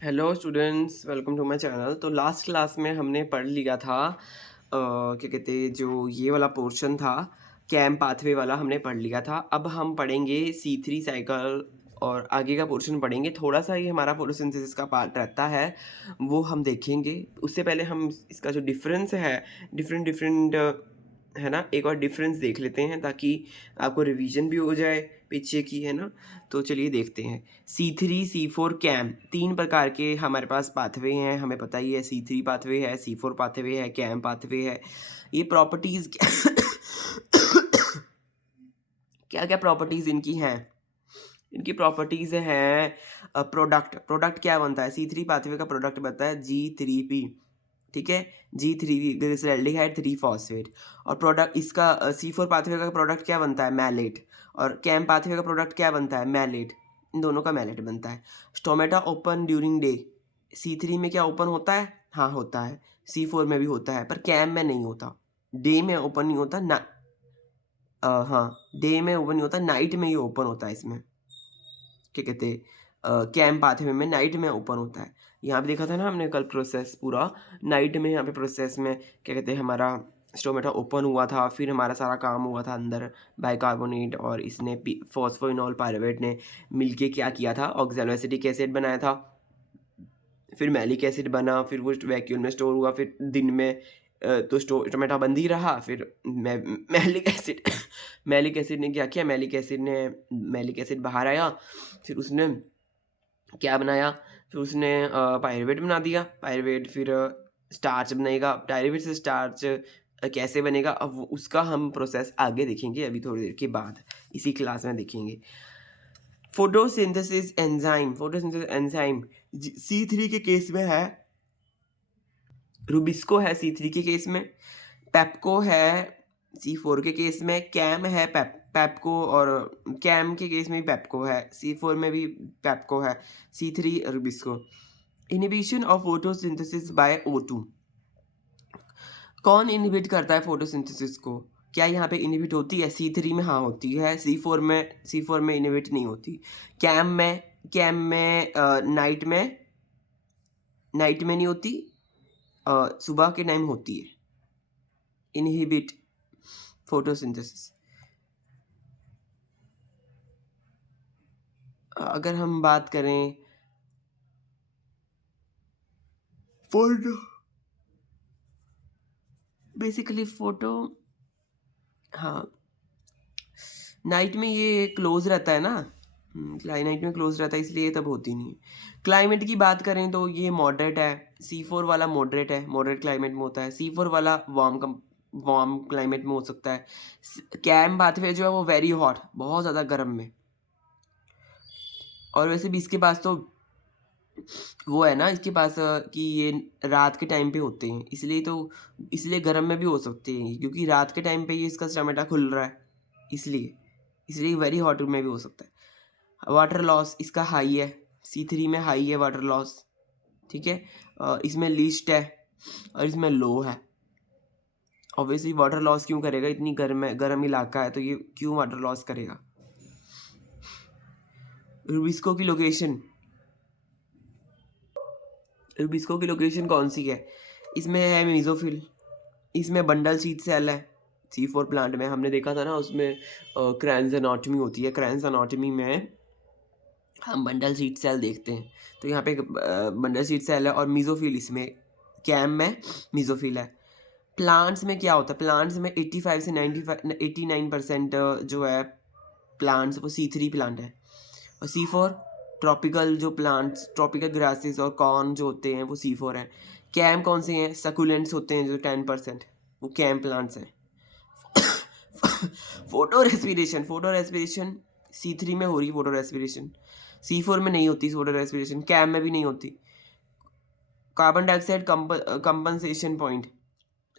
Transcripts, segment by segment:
Hello students, welcome to my channel. तो last class में हमने पढ़ लिया था क्या कहते हैं, जो ये वाला पोर्शन था कैम पाथवे वाला हमने पढ़ लिया था। अब हम पढ़ेंगे C3 साइकिल और आगे का पोर्शन पढ़ेंगे। थोड़ा सा ये हमारा फोटोसिंथेसिस का पार्ट रहता है, वो हम देखेंगे। उससे पहले हम इसका जो डिफरेंस है, डिफरेंट डिफरेंट है ना, एक और डिफरेंस देख लेते हैं ताकि आपको रिवीजन भी हो जाए पीछे की, है ना। तो चलिए देखते हैं। C3 C4 कैम, तीन प्रकार के हमारे पास पाथवे हैं, हमें पता ही है। C3 पाथवे है, C4 पाथवे है, कैम पाथवे है। ये प्रॉपर्टीज़ क्या क्या प्रॉपर्टीज़ इनकी हैं? इनकी प्रॉपर्टीज़ हैं प्रोडक्ट। प्रोडक्ट क्या बनता है? C3 पाथवे का प्रोडक्ट बनता है G3P, ठीक है। G3 glyceraldehyde 3 phosphate. और प्रोडक्ट इसका C4 पाथवे का प्रोडक्ट क्या बनता है? मैलेट। और कैम पाथवे का प्रोडक्ट क्या बनता है? मैलेट। इन दोनों का मैलेट बनता है। Stomata open during day. C3 में क्या ओपन होता है? हाँ होता है। C4 में भी होता है, पर कैम में नहीं होता। डे में ओपन नहीं होता ना। हाँ, डे में ओपन नहीं होता, नाइट में ही ओपन होता है इसमें। क्या कहते हैं, कैम पाथवे में नाइट में ओपन होता है। यहाँ पे देखा था ना हमने कल, प्रोसेस पूरा नाइट में। यहाँ पे प्रोसेस में क्या कहते हैं, हमारा स्टोमेटा ओपन हुआ था, फिर हमारा सारा काम हुआ था अंदर। बाइकार्बोनेट और इसने फॉस्फोइनॉल पायरुवेट ने मिलके क्या किया था, ऑक्सैलो एसिटिक बनाया था। फिर मैलिक एसिड बना, फिर वो वैक्यूल में स्टोर हुआ, फिर दिन में तो टोमेटो बंद ही रहा। फिर मैलिक एसिड मैलिक एसिड ने क्या किया, मैलिक एसिड बाहर आया। फिर उसने क्या बनाया, फिर उसने पायरुवेट बना दिया। पायरुवेट फिर स्टार्च बनेगा। पायरुवेट से स्टार्च कैसे बनेगा, अब उसका हम प्रोसेस आगे देखेंगे, अभी थोड़ी देर के बाद इसी क्लास में देखेंगे। फोटोसिंथेसिस एंजाइम C3 के केस में है, रुबिस्को है C3 के केस में, पेप्को है C4 के केस में, कैम है पेप्को, और कैम के केस में भी पेप्को है, C4 में भी पेप्को है, C3 Rubisco. Inhibition of photosynthesis by O2। कौन इनहिबिट करता है फोटोसिंथेसिस को? क्या यहाँ पे इनहिबिट होती है? C3 में हाँ होती है, C4 में इनहिबिट नहीं होती। कैम में नाइट में नहीं होती, सुबह के टाइम होती है इनहिबिट फोटोसिंथेसिस। अगर हम बात करें फोटो, बेसिकली फोटो, हाँ, नाइट में ये क्लोज रहता है ना। नाइट में क्लोज रहता है, इसलिए ये तब होती नहीं है। क्लाइमेट की बात करें तो ये मॉडरेट है। C4 वाला मॉडरेट है, मॉडरेट क्लाइमेट में होता है। C4 वाला वार्म क्लाइमेट में हो सकता है। कैम पाथवे जो है वो वेरी हॉट, बहुत ज़्यादा गर्म में। और वैसे भी इसके पास तो वो है ना, इसके पास कि ये रात के टाइम पे होते हैं, इसलिए गर्म में भी हो सकते हैं, क्योंकि रात के टाइम पे ही इसका स्टमेटा खुल रहा है, इसलिए वेरी हॉट में भी हो सकता है। वाटर लॉस इसका हाई है, C3 में हाई है वाटर लॉस, ठीक है। इसमें लीस्ट है और इसमें लो है। ऑब्वियसली वाटर लॉस क्यों करेगा, इतनी गर्म इलाका है तो ये क्यों वाटर लॉस करेगा। रुबिस्को की लोकेशन, रुबिस्को की लोकेशन कौन सी है? इसमें है मीजोफिल, इसमें बंडल शीट सेल है। C4 प्लांट में हमने देखा था ना, उसमें क्रैंस एनाटॉमी होती है। क्रैंस एनाटॉमी में हम बंडल शीट सेल देखते हैं, तो यहाँ पे एक बंडल शीट सेल है। और मीजोफिल इसमें, कैम में मीजोफिल है। प्लांट्स में क्या होता है? प्लांट्स में 85 से 89% जो है प्लांट्स वो C3 प्लांट है। और C4 ट्रॉपिकल जो प्लांट्स, ट्रॉपिकल ग्रासेस और कॉर्न जो होते हैं वो C4 है। कैम कौन से हैं? सकुलेंट्स होते हैं जो 10%, वो कैम प्लांट्स हैं। फोटो रेस्पिरेशन C3 में हो रही, फोटो रेस्पिरेशन C4 में नहीं होती। फोटो रेस्पिरेशन कैम में भी नहीं होती। Carbon dioxide compensation point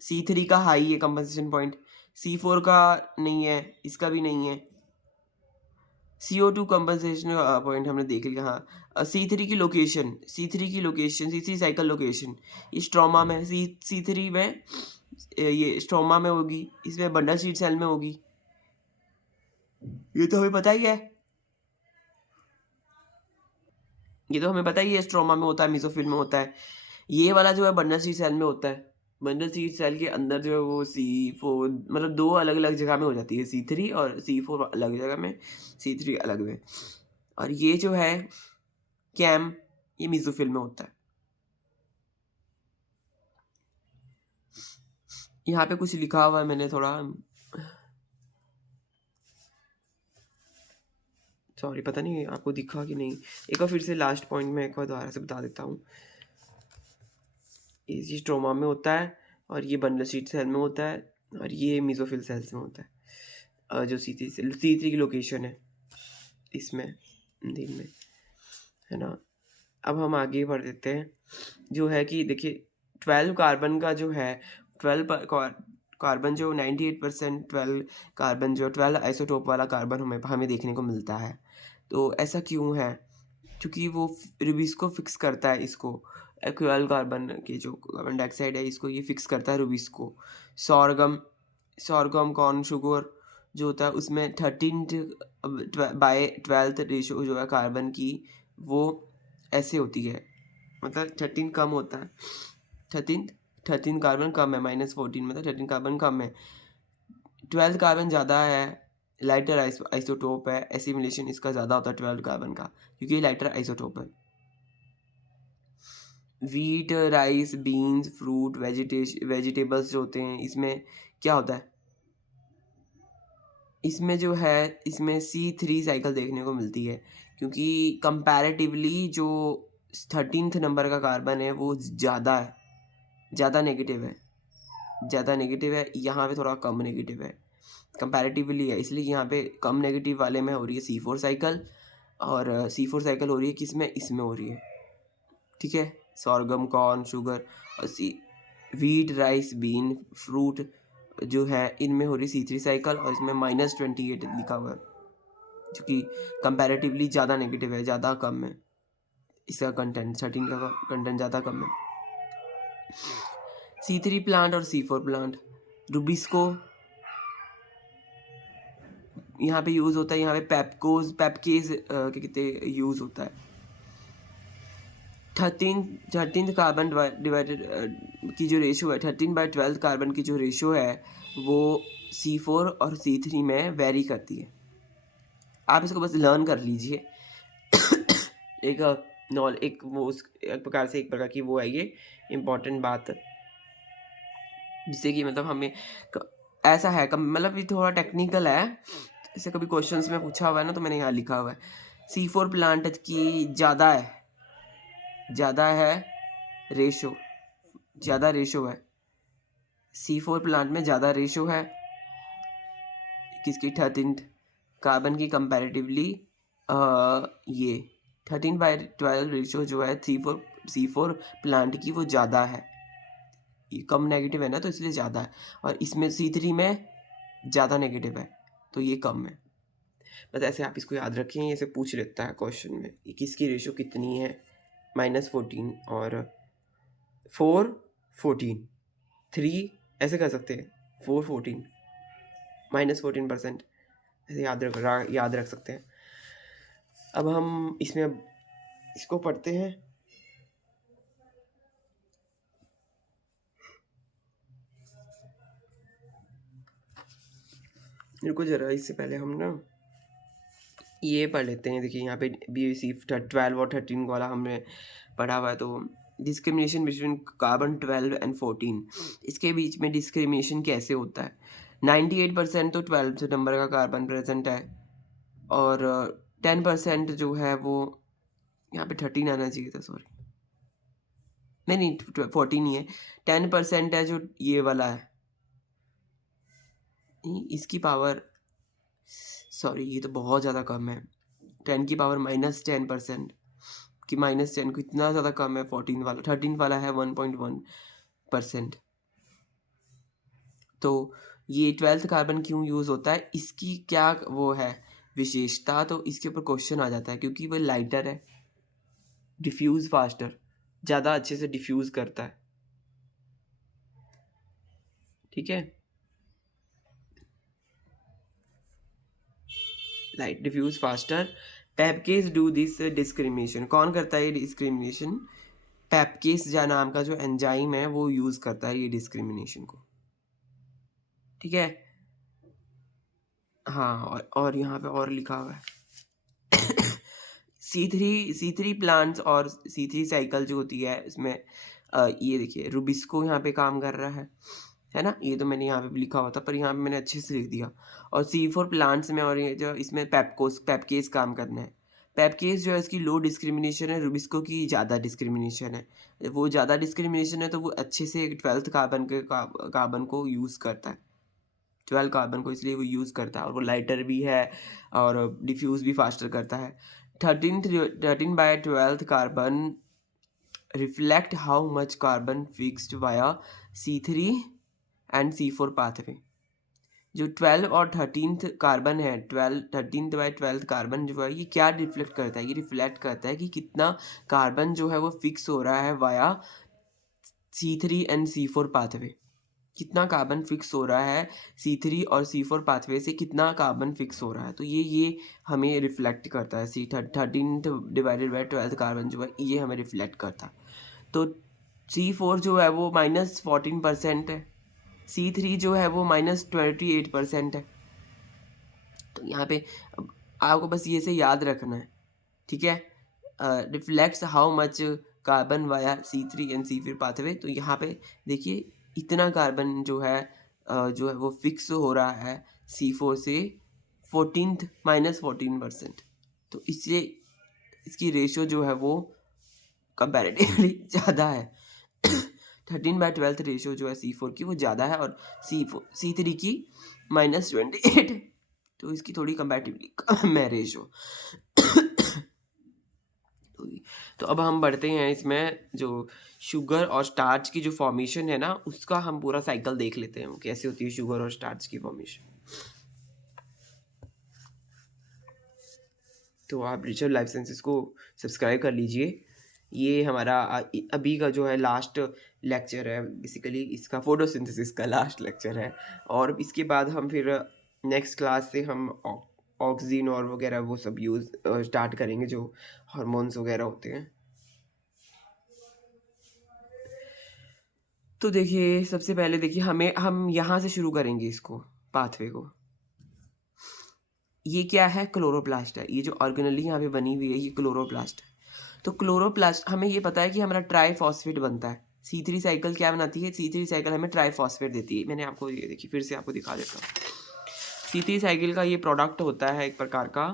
C3 का हाई है, कंपनसेशन पॉइंट। C4 का नहीं है, इसका भी नहीं है। CO2 कंपनसेशन पॉइंट हमने देख लिया। हाँ, C3 साइकिल लोकेशन, ये स्ट्रोमा में, C3 में ये स्ट्रोमा में होगी, इसमें बंडल शीट सेल में होगी, ये तो हमें पता ही है। ये तो हमें पता ही है, स्ट्रोमा में होता है, मेसोफिल में होता है। ये वाला जो है बंडल सीड सेल में होता है। बंडल सीड सेल के अंदर जो है वो C4 मतलब 2 अलग-अलग जगह में हो जाती है, C3 और C4 अलग जगह में, C3 अलग में। और ये जो है कैम, ये मेसोफिल में होता है। यहाँ पे कुछ लिखा हुआ है मैंने थोड़ा, सॉरी पता नहीं आपको दिखा कि नहीं। एक बार फिर से लास्ट पॉइंट में एक बार दोबारा से बता देता हूँ। ये स्ट्रोमा में होता है और ये बंडल सीड सेल में होता है और ये मेसोफिल सेल्स में होता है। जो C3 की लोकेशन है इसमें दिन में, है ना। अब हम आगे बढ़ देते हैं, जो है कि देखिए 12 कार्बन का जो है 12 कार्बन जो 98% 12 कार्बन जो 12 आइसोटोप वाला कार्बन हमें देखने को मिलता है। तो ऐसा क्यों है? क्योंकि वो रूबीज को फिक्स करता है, इसको एक्वल कार्बन के जो कार्बन डाइऑक्साइड है इसको ये फिक्स करता है रूबीज को। सॉर्गम कॉर्न शुगर जो होता है उसमें 13/12 रेशो जो है कार्बन की वो ऐसे होती है, मतलब 13 कम होता है। 13 कार्बन कम है, -14 मतलब 13 कार्बन कम है। 12 कार्बन ज़्यादा है, लाइटर आइसोटोप है, एसिमिलेशन इसका ज़्यादा होता है 12 कार्बन का, क्योंकि ये लाइटर आइसोटोप है। Wheat, rice, beans, fruit, vegetables जो होते हैं इसमें क्या होता है? इसमें जो है इसमें C3 साइकिल देखने को मिलती है, क्योंकि कंपैरेटिवली जो 13th नंबर का कार्बन है वो ज़्यादा है, ज़्यादा नेगेटिव है। यहाँ पे थोड़ा कम नेगेटिव है, कंपैरेटिवली है, इसलिए यहाँ पे कम नेगेटिव वाले में हो रही है C4 साइकिल, और C4 साइकिल हो रही है किसमें? इसमें हो रही है, ठीक है। सॉर्गम, कॉर्न, शुगर और वीट, राइस, बीन, फ्रूट जो है इनमें हो रही C3 साइकिल, और इसमें -28 लिखा हुआ है, जो कि कंपैरेटिवली ज़्यादा नेगेटिव है, ज़्यादा कम है इसका कंटेंट, 13 का कंटेंट ज़्यादा कम है। C3 प्लांट और C4 प्लांट, रूबिस्को यहाँ पे यूज़ होता है, यहाँ पे पैपकेज क्या कहते हैं यूज़ होता है। 13 कार्बन डिवाइडेड की जो रेशो है, 13/12 कार्बन की जो रेशो है वो C4 और C3 में वेरी करती है। आप इसको बस लर्न कर लीजिए। एक प्रकार की वो है ये इम्पोर्टेंट बात, जिससे कि मतलब हमें ऐसा है मतलब ये थोड़ा टेक्निकल है, जैसे कभी क्वेश्चंस में पूछा हुआ है ना, तो मैंने यहाँ लिखा हुआ है C4 प्लांट की ज़्यादा है रेशो, ज़्यादा रेशो है C4 प्लांट में, ज़्यादा रेशो है किसकी? 13 कार्बन की कंपैरेटिवली। ये 13/12 रेशो जो है C4 प्लांट की वो ज़्यादा है, ये कम नेगेटिव है ना, तो इसलिए ज़्यादा है, और इसमें C3 में ज़्यादा नेगेटिव है, तो ये कम है। बस ऐसे आप इसको याद रखें, ऐसे पूछ लेता है क्वेश्चन में कि किसकी रेशो कितनी है, -14 और 4 14 3 ऐसे कर सकते हैं, 4 14 -14% ऐसे याद रख सकते हैं। अब हम इसको पढ़ते हैं। रुको जरा, इससे पहले हम ना ये पढ़ लेते हैं। देखिए यहाँ पे BC 12 और 13 वाला हमने पढ़ा हुआ है, तो डिस्क्रिमिनेशन बिटवीन कार्बन 12 एंड 14, इसके बीच में डिस्क्रिमिनेशन कैसे होता है? 98% तो 12 नंबर का कार्बन प्रेजेंट है, और 10% जो है वो यहाँ पे 13 आना चाहिए था, सॉरी नहीं 14 ही है। 10% है जो ये वाला है, इसकी पावर, सॉरी ये तो बहुत ज़्यादा कम है, 10 की पावर -10% कि -10 को इतना ज़्यादा कम है। 13 वाला है 1.1%। तो ये 12th कार्बन क्यों यूज़ होता है, इसकी क्या वो है विशेषता, तो इसके ऊपर क्वेश्चन आ जाता है, क्योंकि वो लाइटर है, डिफ्यूज़ फास्टर, ज़्यादा अच्छे से डिफ्यूज़ करता है, ठीक है। लाइट डिफ्यूज़ फास्टर, पैपकेस डू दिस डिस्क्रिमिनेशन, कौन करता है ये डिस्क्रिमिनेशन? पैपकेस जा नाम का जो एंजाइम है वो यूज़ करता है ये डिस्क्रिमिनेशन को, ठीक है। हाँ, और यहाँ पे और लिखा हुआ है C3 प्लांट्स और C3 साइकिल जो होती है इसमें ये देखिए रुबिस्को यहाँ पे काम कर रहा है ना, ये तो मैंने यहाँ पे भी लिखा हुआ था पर यहाँ पे मैंने अच्छे से लिख दिया। और C4 प्लांट्स में, और ये जो इसमें पैपकेस काम करना है। पैपकेस जो है इसकी लो डिस्क्रिमिनेशन है, रुबिस्को की ज़्यादा डिस्क्रिमिनेशन है। वो ज़्यादा डिस्क्रिमिनेशन है तो वो अच्छे से 12th कार्बन को यूज़ करता है, 12 कार्बन को, इसलिए वो यूज़ करता है। और वो लाइटर भी है और डिफ्यूज़ भी फास्टर करता है। 13 by 12th carbon reflect how much carbon fixed via C3 and C4 pathway. जो 12 और 13th कार्बन है, 13th by 12th कार्बन जो है ये क्या रिफ्लेक्ट करता है? ये रिफ्लेक्ट करता है कि कितना कार्बन जो है वो फिक्स हो रहा है via C3 and C4 pathway. कितना कार्बन फिक्स हो रहा है C3 और C4 पाथवे से, कितना कार्बन फिक्स हो रहा है, तो ये हमें रिफ्लेक्ट करता है। 13 डिवाइडेड बाई 12 कार्बन जो है ये हमें रिफ्लेक्ट करता है। तो C4 जो है वो -14% है, C3 जो है वो -28% है। तो यहाँ पे आपको बस ये से याद रखना है, ठीक है। Reflects how much carbon via C3 and C4 pathway. तो यहाँ पे देखिए इतना कार्बन जो है वो फिक्स हो रहा है C4 से, 14% तो इसलिए इसकी रेशियो जो है वो कंपैरेटिवली ज़्यादा है। 13/12 रेशियो जो है C4 की वो ज़्यादा है और C3 की -28 है, तो इसकी थोड़ी कंपैरेटिवली कम है रेशियो। तो अब हम बढ़ते हैं इसमें, जो शुगर और स्टार्च की जो फॉर्मेशन है ना उसका हम पूरा साइकिल देख लेते हैं, वो कैसे होती है शुगर और स्टार्च की फॉर्मेशन। तो आप रिचर्ड लाइफ साइंसेस को सब्सक्राइब कर लीजिए। ये हमारा अभी का जो है लास्ट लेक्चर है, बेसिकली इसका फोटोसिंथेसिस का लास्ट लेक्चर है। और इसके बाद हम फिर नेक्स्ट क्लास से हम ऑक्सीजन और वगैरह वो सब यूज़ स्टार्ट करेंगे, जो हार्मोन्स वगैरह होते हैं। तो देखिए सबसे पहले देखिए हम यहाँ से शुरू करेंगे इसको, पाथवे को। ये क्या है? क्लोरोप्लास्ट है। ये जो ऑर्गेनेली यहाँ पे बनी हुई है ये क्लोरोप्लास्ट है। तो क्लोरोप्लास्ट, हमें ये पता है कि हमारा ट्राइफॉस्फेट बनता है। C3 साइकिल क्या बनाती है? C3 साइकिल हमें ट्राइफॉस्फेट देती है। मैंने आपको ये देखिए फिर से आपको दिखा देता हूँ। C3 साइकिल का ये प्रोडक्ट होता है एक प्रकार का।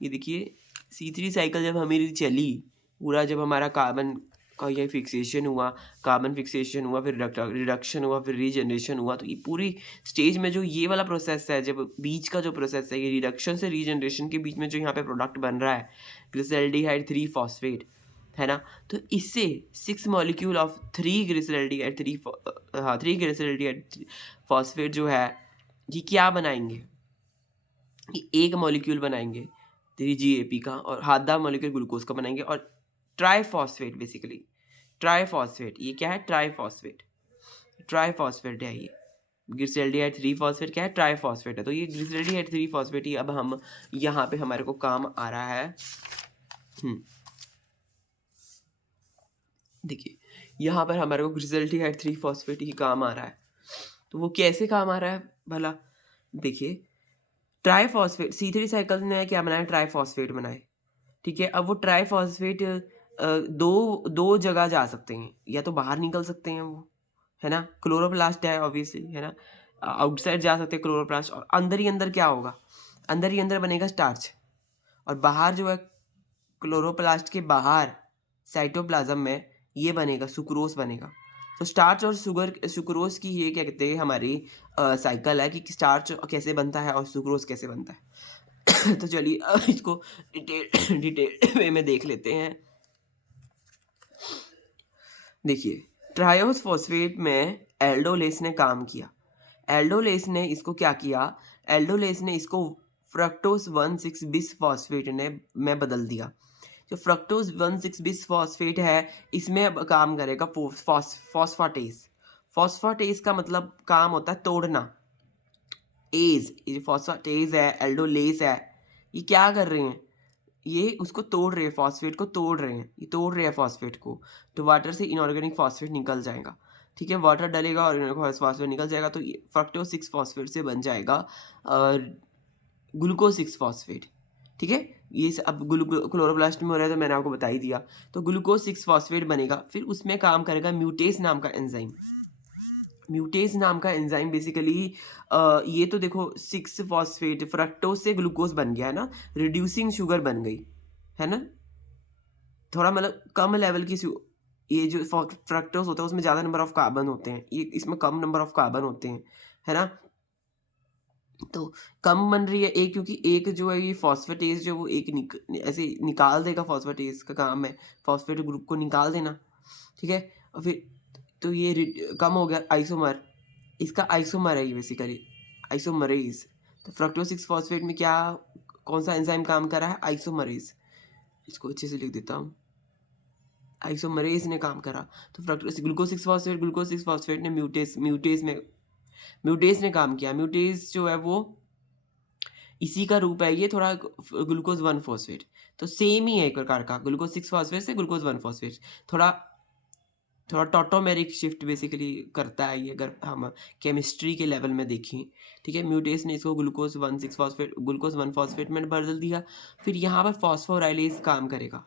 ये देखिए C3 साइकिल जब हमें चली पूरा, जब हमारा कार्बन का ये फिक्सेशन हुआ, कार्बन फिक्सेशन हुआ, फिर रिडक्शन हुआ, फिर रीजनरेशन हुआ, तो ये पूरी स्टेज में जो ये वाला प्रोसेस है, जब बीच का जो प्रोसेस है, ये रिडक्शन से रीजनरेशन के बीच में जो यहाँ पे प्रोडक्ट बन रहा है ग्लिसरॉल्डिहाइड 3 फॉस्फेट, है ना। तो इससे 6 molecule of 3 glyceraldehyde 3 glyceraldehyde phosphate जो है ये क्या बनाएंगे? ये एक मॉलिक्यूल बनाएंगे 3GAP का, और आधा मॉलिक्यूल ग्लूकोज का बनाएंगे। और ट्राइफॉस्फेट, बेसिकली ट्राइफॉस्फेट, ये क्या है? ट्राइफॉस्फेट है ये। ग्लिसरॉल्डिहाइड 3 फॉस्फेट क्या है? ट्राइफॉस्फेट है। तो ये ग्लिसरॉल्डिहाइड 3 फॉस्फेट ही अब हम यहाँ पे हमारे को काम आ रहा है। देखिए यहाँ पर हमारे को ग्लिसरॉल्डिहाइड 3 फॉस्फेट ही काम आ रहा है। तो वो कैसे काम आ रहा है भला? देखिए ट्राइफॉस्फेट, C3 साइकिल ने क्या बनाया? ट्राइफॉस्फेट बनाए, ठीक है। अब वो ट्राइफॉस्फेट दो जगह जा सकते हैं, या तो बाहर निकल सकते हैं वो, है ना, क्लोरोप्लास्ट है ऑब्वियसली, है ना, आउटसाइड जा सकते हैं क्लोरोप्लास्ट। और अंदर ही अंदर क्या होगा? अंदर ही अंदर बनेगा स्टार्च, और बाहर जो है क्लोरोप्लास्ट के बाहर साइटोप्लाज्म में ये बनेगा सुक्रोज बनेगा। तो स्टार्च और सुक्रोज की ये क्या कहते हैं हमारी साइकिल है कि स्टार्च कैसे बनता है और सुक्रोज कैसे बनता है। तो चलिए अब इसको डिटेल वे में देख लेते हैं। देखिए ट्रायोस फॉस्फेट में एल्डोलेस ने काम किया। एल्डोलेस ने इसको क्या किया? एल्डोलेस ने इसको फ्रक्टोज 1,6 बिस फॉस्फेट में बदल दिया। जो फ्रक्टोज 1,6 बिस फॉस्फेट है इसमें अब काम करेगा फॉस्फाटेज। फॉस्फाटेज का मतलब काम होता है तोड़ना। एज, ये फॉस्फाटेज है, एल्डोलेस है, ये क्या कर रहे हैं? ये उसको तोड़ रहे हैं, फॉस्फेट को तोड़ रहे हैं, ये तोड़ रहे हैं फॉस्फेट को, तो वाटर से इनऑर्गेनिक फॉस्फेट निकल जाएगा। ठीक है, वाटर डलेगा और इनऑर्गेनिक फॉस्फेट निकल जाएगा, तो फ्रक्टोज 6 फॉस्फेट से बन जाएगा ग्लूकोज 6 फॉस्फेट। ठीक है, ये अब क्लोरोप्लास्ट में हो रहा है तो मैंने आपको बता ही दिया। तो ग्लूकोज 6 फॉस्फेट बनेगा, फिर उसमें काम करेगा म्यूटेस नाम का एंजाइम। म्यूटेस नाम का एंजाइम बेसिकली ये तो देखो 6 फॉस्फेट फ्रक्टोज से ग्लूकोज बन गया है ना, रिड्यूसिंग शुगर बन गई है ना, थोड़ा मतलब कम लेवल की ये जो फ्रक्टोज होता है उसमें ज़्यादा नंबर ऑफ कार्बन होते हैं, ये इसमें कम नंबर ऑफ कार्बन होते हैं, है ना। तो कम बन रही है एक, क्योंकि एक जो है ये फॉस्फेटेज जो वो एक ऐसे निकाल देगा, फॉस्फेटेज का काम है फॉस्फेट ग्रुप को निकाल देना। ठीक है, और फिर तो ये कम हो गया आइसोमर, इसका आइसोमर है ये बेसिकली आइसोमरेज। तो फ्रक्टोज 6 फॉस्फेट में क्या कौन सा एंजाइम काम कर रहा है, आइसोमरेज। इसको अच्छे से लिख देता हूँ, आइसोमरेज ने काम करा। तो फ्रक्टोज ग्लूकोज 6 फॉस्फेट ने म्यूटेस ने काम किया। म्यूटेस जो है वो इसी का रूप है, ये थोड़ा ग्लूकोज 1 फॉस्फेट, तो सेम ही है एक प्रकार का, ग्लूकोज 6 फॉस्फेट से ग्लूकोज 1 फॉस्फेट, थोड़ा टॉटोमेरिक शिफ्ट बेसिकली करता है ये, अगर हम केमिस्ट्री के लेवल में देखें। ठीक है, म्यूटेस ने इसको ग्लूकोज 1 फॉस्फेट में बदल दिया। फिर यहाँ पर फॉस्फोराइलेज काम करेगा।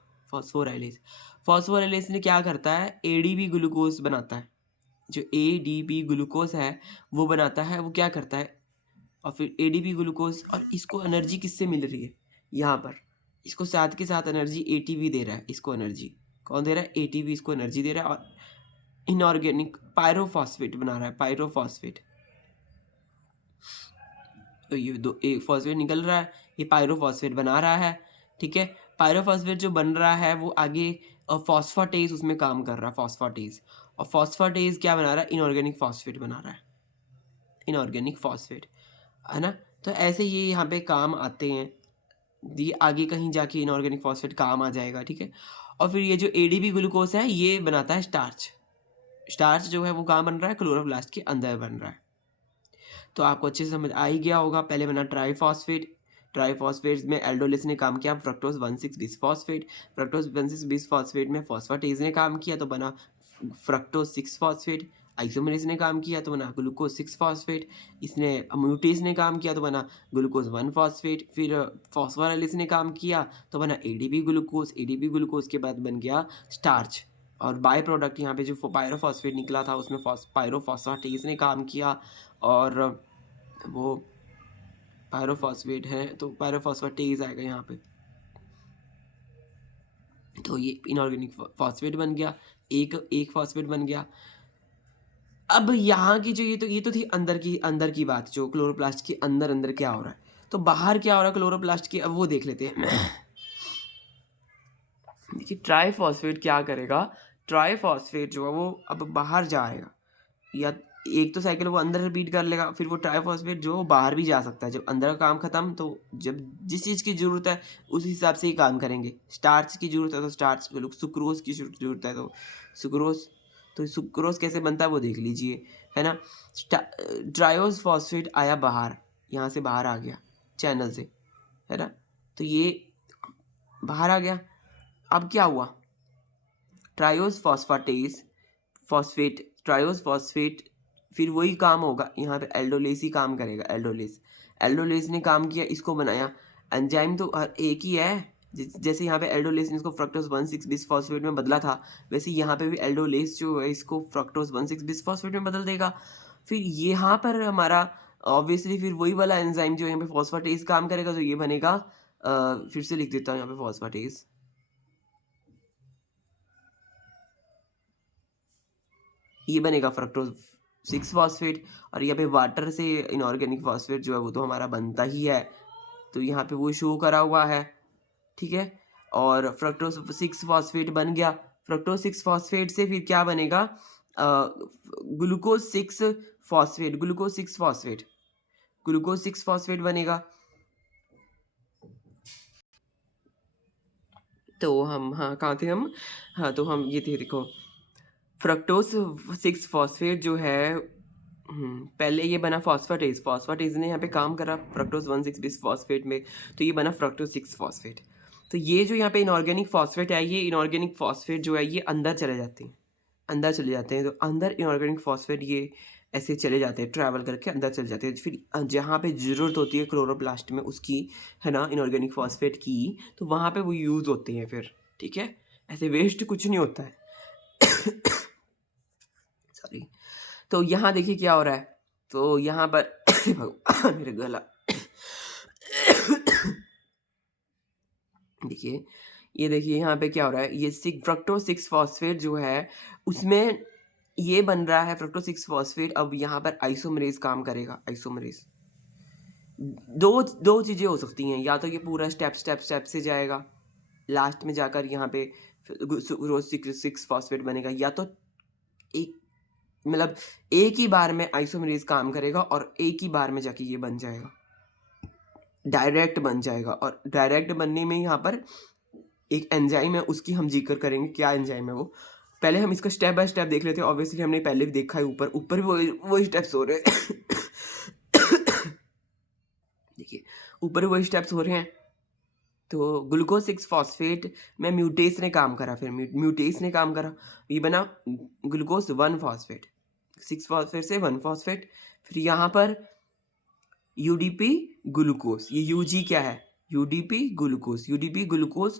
फॉस्फोराइलेज ने क्या करता है, एडीपी ग्लूकोज बनाता है, जो एडीपी ग्लूकोज है वो बनाता है, वो क्या करता है, और फिर एडीपी ग्लूकोज, और इसको एनर्जी किससे मिल रही है, यहाँ पर इसको साथ के साथ एनर्जी एटीपी दे रहा है, इसको एनर्जी कौन दे रहा है, एटीपी इसको एनर्जी दे रहा है, और इनऑर्गेनिक पायरोफॉस्फेट बना रहा है, पायरोफॉस्फेट। तो ये दो एक फॉस्फेट निकल रहा है, ये पायरोफॉस्फेट बना रहा है। ठीक है, पायरोफॉस्फेट जो बन रहा है वो आगे फॉस्फाटेज उसमें काम कर रहा है, फॉस्फाटेज, और फॉस्फाटेज क्या बना रहा है, इनऑर्गेनिक फॉस्फेट बना रहा है, इनऑर्गेनिक फॉस्फेट, है ना। तो ऐसे ये यहाँ पे काम आते हैं, ये आगे कहीं जाके इनऑर्गेनिक फॉस्फेट काम आ जाएगा। ठीक है, और फिर ये जो एडीपी ग्लूकोज है ये बनाता है स्टार्च। स्टार्च जो है वो कहाँ बन रहा है, क्लोरोप्लास्ट के अंदर बन रहा है। तो आपको अच्छे से समझ आ ही गया होगा। पहले बना ट्राईफॉस्फेट में एल्डोलिस ने काम किया, फ्रक्टोज 1,6 बिसफॉस्फेट, फ्रक्टोज 1,6 बिसफॉस्फेट में फॉस्फाटेज ने काम किया तो बना फ्रक्टोज 6 फॉस्फेट, आइसोमरेज ने काम किया तो बना ग्लूकोज 6 फॉस्फेट, इसने म्यूटेज ने काम किया तो बना ग्लूकोज 1 फॉस्फेट, फिर फॉस्फोराइलेज ने काम किया तो बना एडीपी ग्लूकोज के बाद बन गया स्टार्च, और बाय प्रोडक्ट यहाँ पे जो पायरोफॉस्फेट निकला था उसमें पायरोफॉस्फाटेज ने काम किया, और वो पायरोफॉस्फेट है तो पायरोफॉस्फेटेज आएगा यहाँ पे। तो ये इनऑर्गेनिक फॉस्फेट बन गया, एक फॉस्फेट बन गया। अब यहाँ की जो ये तो थी अंदर की बात, जो क्लोरोप्लास्ट के अंदर क्या हो रहा है। तो बाहर क्या हो रहा है क्लोरोप्लास्ट के, अब वो देख लेते हैं। देखिए ट्राईफॉस्फेट क्या करेगा, ट्राईफॉस्फेट जो है वो अब बाहर जाएगा, या एक तो साइकिल वो अंदर रिपीट कर लेगा, फिर वो ट्राईफॉस्फेट जो बाहर भी जा सकता है। जब अंदर का काम खत्म तो जब जिस चीज़ की ज़रूरत है उस हिसाब से ही काम करेंगे। स्टार्च की ज़रूरत है तो स्टार्च, सुक्रोज की ज़रूरत है तो सुक्रोज, तो सुक्रोज कैसे बनता है वो देख लीजिए, है ना। ट्रायोस फॉस्फेट आया बाहर, यहाँ से बाहर आ गया चैनल से, है ना। तो ये बाहर आ गया, अब क्या हुआ, ट्रायोस फॉस्फेट फिर वही काम होगा, यहाँ पे एल्डोलेस ही काम करेगा। एल्डोलेस ने काम किया, इसको बनाया। एंजाइम तो हर एक ही है, जैसे यहाँ पे एल्डोलेस ने इसको फ्रक्टोज 1,6 बिसफॉस्फेट में बदला था, वैसे यहाँ पे भी एल्डोलेस जो है इसको फ्रक्टोज 1,6 बिसफॉस्फेट में बदल देगा। फिर यहाँ पर हमारा ऑब्वियसली फिर वही वाला एंजाइम जो यहाँ पे फॉस्फेटेज काम करेगा, तो ये बनेगा फिर से लिख देता हूँ यहाँ पे फॉस्फेटेज, ये बनेगा फ्रक्टोज 6 फॉस्फेट, और यहाँ पे वाटर से इनऑर्गेनिक फॉस्फेट जो है वो तो हमारा बनता ही है, तो यहाँ पे वो शो करा हुआ है। ठीक है, और फ्रक्टोज 6 फॉस्फेट बन गया। फ्रक्टोज 6 फॉस्फेट से फिर क्या बनेगा, ग्लूकोज 6 फॉस्फेट बनेगा। तो हम कहाँ थे हम, तो हम ये थे, देखो फ्रक्टोज 6 फॉस्फेट जो है, पहले ये बना फॉस्फेटेज ने यहाँ पे काम करा फ्रक्टोज 1,6 बिसफॉस्फेट में, तो ये बना फ्रक्टोज 6 फॉस्फेट। तो ये जो यहाँ पे इनऑर्गेनिक फॉस्फेट है, ये इनऑर्गेनिक फॉस्फेट जो है ये अंदर चले जाते हैं, अंदर चले जाते हैं। तो अंदर इनऑर्गेनिक फॉस्फेट ये ऐसे चले जाते हैं, ट्रैवल करके अंदर चले जाते हैं। फिर जहाँ पे ज़रूरत होती है क्लोरोप्लास्ट में उसकी, है ना, इनऑर्गेनिक फॉस्फेट की, तो वहाँ पे वो यूज़ होते हैं फिर, ठीक है। ऐसे वेस्ट कुछ नहीं होता है। सॉरी। तो यहाँ देखिए क्या हो रहा है। तो यहाँ पर भगवान मेरे गला देखिए, ये देखिए यहाँ पे क्या हो रहा है, ये फ्रक्टोज 6 फॉस्फेट जो है उसमें ये बन रहा है फ्रक्टोज 6 फॉस्फेट। अब यहाँ पर आइसोमरेज काम करेगा। आइसोमरेज दो दो चीज़ें हो सकती हैं, या तो ये पूरा स्टेप से जाएगा, लास्ट में जाकर यहाँ पे सुक्रोज 6 फॉस्फेट बनेगा, या तो एक मतलब एक ही बार में आइसोमरेज काम करेगा और एक ही बार में जाके ये बन जाएगा, डायरेक्ट बन जाएगा। और डायरेक्ट बनने में यहाँ पर एक एंजाइम है, उसकी हम जिक्र करेंगे क्या एंजाइम है वो। पहले हम इसका स्टेप बाय स्टेप देख लेते हैं। ऑब्वियसली हमने पहले भी देखा है, ऊपर भी वही स्टेप्स हो रहे हैं। देखिए ऊपर वही स्टेप्स हो रहे हैं। तो ग्लूकोज 6 फॉस्फेट में म्यूटेस ने काम करा, फिर म्यूटेस ने काम करा, ये बना ग्लूकोज 1 फॉस्फेट, 6 फॉस्फेट से 1 फॉस्फेट। फिर यहाँ पर यूडीपी ग्लूकोज, ये यूजी क्या है, यूडीपी ग्लूकोज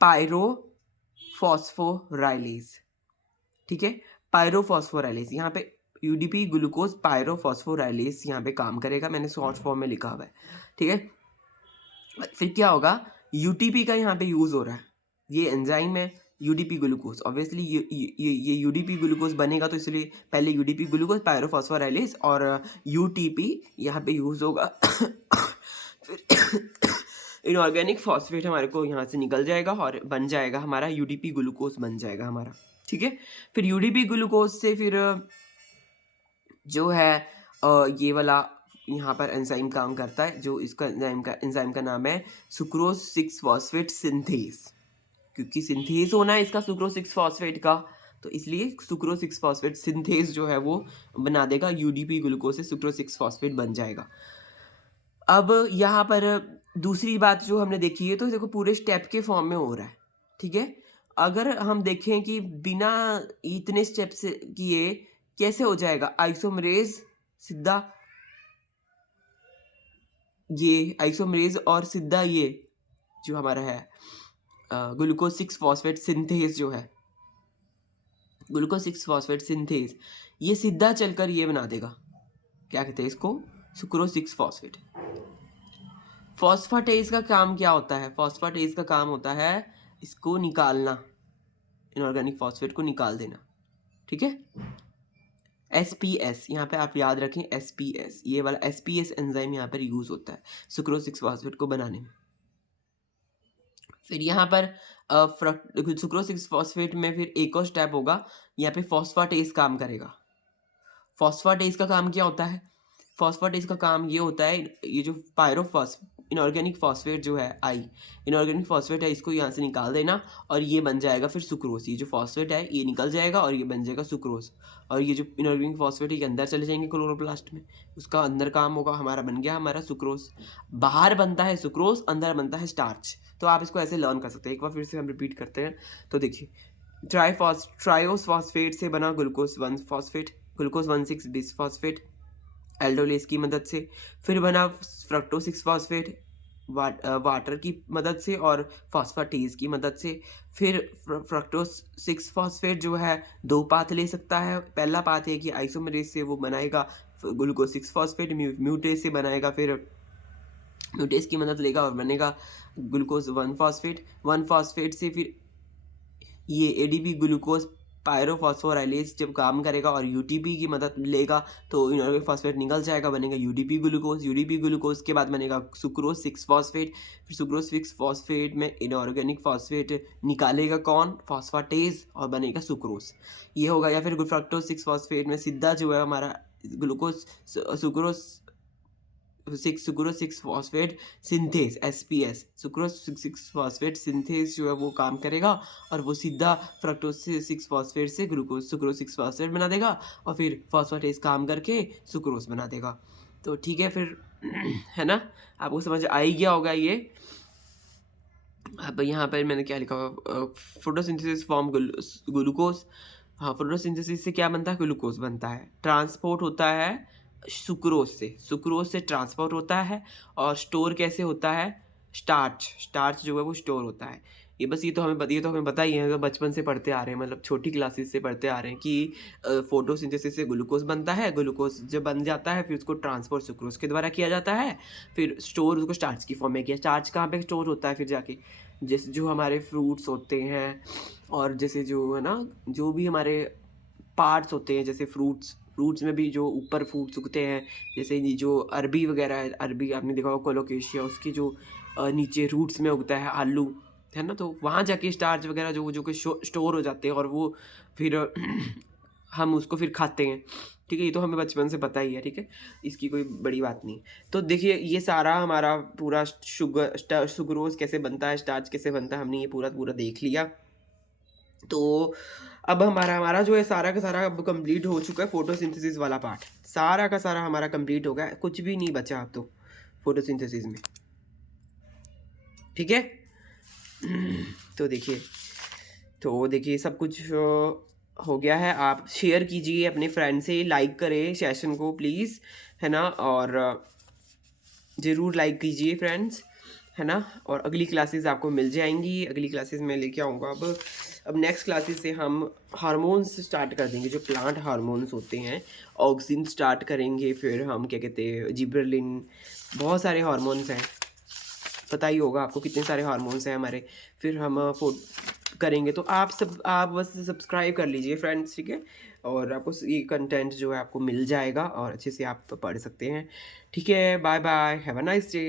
पायरोफॉस्फोराइलेज, ठीक है, पायरोफॉस्फोराइलेज। यहाँ पे यूडीपी ग्लूकोज पायरोफॉस्फोराइलेज यहाँ पे काम करेगा, मैंने शॉर्ट फॉर्म में लिखा हुआ है, ठीक है। फिर क्या होगा, यूटीपी का यहाँ पे यूज़ हो रहा है, ये एंजाइम है यूडीपी ग्लूकोज। ऑब्वियसली ये यूडीपी ग्लूकोज बनेगा, तो इसलिए पहले यूडीपी ग्लूकोज पायरोफॉस्फोराइलेज और यूटीपी यहाँ पे यूज़ होगा। फिर इनऑर्गेनिक फॉस्फेट हमारे को यहाँ से निकल जाएगा और बन जाएगा हमारा यूडीपी ग्लूकोज बन जाएगा हमारा, ठीक है। फिर यूडीपी ग्लूकोज से फिर जो है ये वाला यहाँ पर एंजाइम काम करता है, जो इसका एंजाइम का नाम है सुक्रोज 6 फॉस्फेट सिंथेज, क्योंकि सिंथेज होना है इसका सुक्रोज 6 फॉस्फेट का, तो इसलिए सुक्रोज 6 फॉस्फेट सिंथेज जो है वो बना देगा यूडीपी ग्लूकोज से सुक्रोज 6 फॉस्फेट बन जाएगा। अब यहाँ पर दूसरी बात जो हमने देखी है, तो देखो पूरे स्टेप के फॉर्म में हो रहा है, ठीक है। अगर हम देखें कि बिना इतने स्टेप्स किए कैसे हो जाएगा, आइसोमरेज सीधा ये आइसोमरेज और सीधा ये जो हमारा है ग्लूकोज 6 फॉस्फेट सिंथेज जो है, ग्लूकोज 6 फॉस्फेट सिंथेज ये सीधा चलकर ये बना देगा, क्या कहते हैं इसको, सुक्रोज 6 फॉस्फेट। फॉस्फेटेज का काम क्या होता है, फॉस्फेटेज का काम होता है इसको निकालना, इनऑर्गेनिक फॉस्फेट को निकाल देना, ठीक है। SPS यहाँ पे आप याद रखें, SPS ये वाला SPS एंजाइम यहाँ पर यूज़ होता है सुक्रोज 6 फॉस्फेट को बनाने में। फिर यहाँ पर सुक्रोज 6 फॉस्फेट में फिर एक और स्टेप होगा, यहाँ पे फॉस्फेटेज काम करेगा। फॉस्फेटेज का काम क्या होता है, फॉस्फेटेज का काम ये होता है, ये जो इनऑर्गेनिक फॉस्फेट जो है इनऑर्गेनिक फॉस्फेट है, इसको यहाँ से निकाल देना और ये बन जाएगा फिर सुक्रोज। ये जो फॉस्फेट है ये निकल जाएगा और ये बन जाएगा सुक्रोज। और ये जो इनऑर्गेनिक फॉस्फेट है ये अंदर चले जाएंगे क्लोरोप्लास्ट में, उसका अंदर काम होगा, हमारा बन गया हमारा सुक्रोज। बाहर बनता है सुक्रोज, अंदर बनता है स्टार्च। तो आप इसको ऐसे लर्न कर सकते हैं। एक बार फिर से हम रिपीट करते हैं। तो देखिए ट्रायोस फॉस्फेट से बना glucose 1 phosphate, glucose 1,6 bis phosphate aldolase की मदद से। फिर बना फ्रक्टोज 6 फॉस्फेट वाटर की मदद से और फॉस्फेटेज की मदद से। फिर फ्रक्टोज 6 फॉस्फेट जो है दो पाथ ले सकता है। पहला पाथ है कि आइसोमरेज से वो बनाएगा ग्लूकोज 6 फॉस्फेट, म्यूटेज से बनाएगा, फिर म्यूटेज की मदद लेगा और बनेगा ग्लूकोज 1 फॉस्फेट। 1 फॉस्फेट से फिर ये एडीपी ग्लूकोज पायरोफॉस्फोराइलेज जब काम करेगा और यूटीपी की मदद लेगा तो इनऑर्गेनिक फॉस्फेट निकल जाएगा, बनेगा यूडीपी ग्लूकोज। यूडीपी ग्लूकोज के बाद बनेगा सुक्रोज 6 फॉस्फेट। फिर सुक्रोज 6 फॉस्फेट में इनऑर्गेनिक फॉस्फेट निकालेगा कौन, फॉस्फेटेज, और बनेगा सुक्रोज, ये होगा। या फिर फ्रक्टोज 6 फॉस्फेट में सीधा जो है हमारा glucose sucrose 6 phosphate synthase SPS, sucrose 6 phosphate synthase जो है वो काम करेगा और वो सीधा फ्रक्टोज 6 फॉस्फेट से सुक्रोज 6 फॉस्फेट बना देगा और फिर फॉस्फेटेज काम करके सुक्रोज बना देगा। तो ठीक है फिर है ना, आपको समझ आ ही गया होगा ये। अब यहाँ पर मैंने क्या लिखा हुआ, फोटोसिंथेसिस फॉर्म ग्लूकोज। हाँ, फोटोसिंथेसिस से क्या बनता है, ग्लूकोज बनता है। ट्रांसपोर्ट होता है सुक्रोज से, सुक्रोज से ट्रांसपोर्ट होता है। और स्टोर कैसे होता है, स्टार्च, स्टार्च जो है वो स्टोर होता है। ये बस, ये तो हमें पता ही है, तो बचपन से पढ़ते आ रहे हैं, मतलब छोटी क्लासेस से पढ़ते आ रहे हैं कि फोटोसिंथेसिस से ग्लूकोज बनता है, ग्लूकोज जब बन जाता है फिर उसको ट्रांसपोर्ट सुक्रोज के द्वारा किया जाता है, फिर स्टोर उसको स्टार्च की फॉर्म में किया। स्टार्च कहाँ पे स्टोर होता है फिर जाके, जैसे जो हमारे फ्रूट्स होते हैं, और जैसे जो है ना, जो भी हमारे पार्ट्स होते हैं, जैसे फ्रूट्स में भी जो ऊपर फ्रूट्स उगते हैं, जैसे ये जो अरबी वगैरह है, अरबी आपने देखा होगा कोलोकेशिया, उसकी जो नीचे रूट्स में उगता है आलू, है ना, तो वहाँ जाके स्टार्च वगैरह जो जो कि स्टोर हो जाते हैं, और वो फिर हम उसको फिर खाते हैं। ठीक है, ये तो हमें बचपन से पता ही है। ठीक है, इसकी कोई बड़ी बात नहीं। तो देखिए, ये सारा हमारा पूरा सुक्रोज कैसे बनता है, स्टार्च कैसे बनता है, हमने ये पूरा पूरा देख लिया। तो अब हमारा हमारा जो है सारा का सारा अब कंप्लीट हो चुका है, फोटोसिंथेसिस वाला पार्ट सारा का सारा हमारा कंप्लीट हो गया, कुछ भी नहीं बचा अब तो फोटोसिंथेसिस में। ठीक है, तो देखिए सब कुछ हो गया है। आप शेयर कीजिए अपने फ्रेंड से, लाइक करें सेशन को प्लीज़, है ना, और ज़रूर लाइक कीजिए फ्रेंड्स, है ना। और अगली क्लासेस आपको मिल जाएंगी, अगली क्लासेस में लेके आऊँगा। अब नेक्स्ट क्लासेस से हम हार्मोन्स स्टार्ट कर देंगे, जो प्लांट हार्मोन्स होते हैं। ऑक्सिन स्टार्ट करेंगे, फिर हम क्या कहते हैं, जिबरलिन, बहुत सारे हार्मोन्स हैं, पता ही होगा आपको कितने सारे हार्मोन्स हैं हमारे। फिर हम करेंगे, तो आप बस सब्सक्राइब कर लीजिए फ्रेंड्स, ठीक है, और आपको ये कंटेंट जो है आपको मिल जाएगा, और अच्छे से आप पढ़ सकते हैं। ठीक है, bye bye, have a nice day.